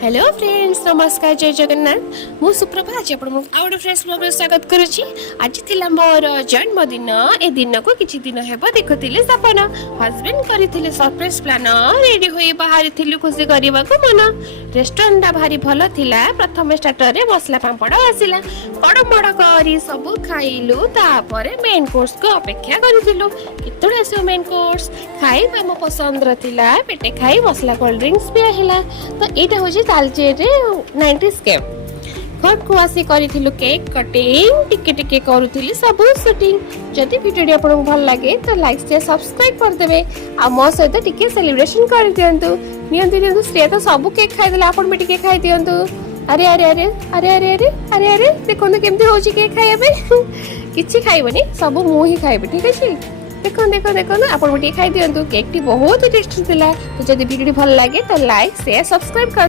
Hello friends, नमस्कार, जय जगन्नाथ। मु सुप्रभा आज आपण आउट फ्रेश ब्लॉग रे स्वागत करूची। आज थिला मोर जन्मदिन। ए दिन को किछि दिन हेबो देखुतिले सपन हस्बैंड करिथिले सरप्राइज प्लान। रेडी होई बाहर थिलु खुशी करबा को मन। रेस्टोरेंट भारी भलो थिला। प्रथम स्टार्टर रे मसला पापड़ आसिला। बड़ बड़ करी सब खाइलु। तापरे मेन कोर्स को अपेक्षा करिथिलु। कितुळे आसो मेन कोर्स खाइबा मो पसंद रथिला। पेटे खाई मसला कोल्ड ड्रिंक्स भी आहिला। तो एटा होजी तालचेर 90s के घर को आसी करिथिलु केक कटिंग टिके टिके करूथिली सब शूटिंग। जदि वीडियो आपन भल लागे तो लाइक शेयर सब्सक्राइब कर देबे। आ मो सहित टिके सेलिब्रेशन कर दियंतु। नियंतु श्रेया तो सब केक खाइ देला। आपन भी टिके खाइ दियंतु। अरे अरे अरे अरे अरे अरे अरे अरे देखो तो केमती होची केक खाइबे। किछि खाइबनी, सब मु ही खाइबे। ठीक अछि। देखो देखो देखो ना आपन भी टिके खाइ दियंतु। केक टी बहुत टेस्टी थिला। तो जदि वीडियो भल लागे तो लाइक शेयर सब्सक्राइब कर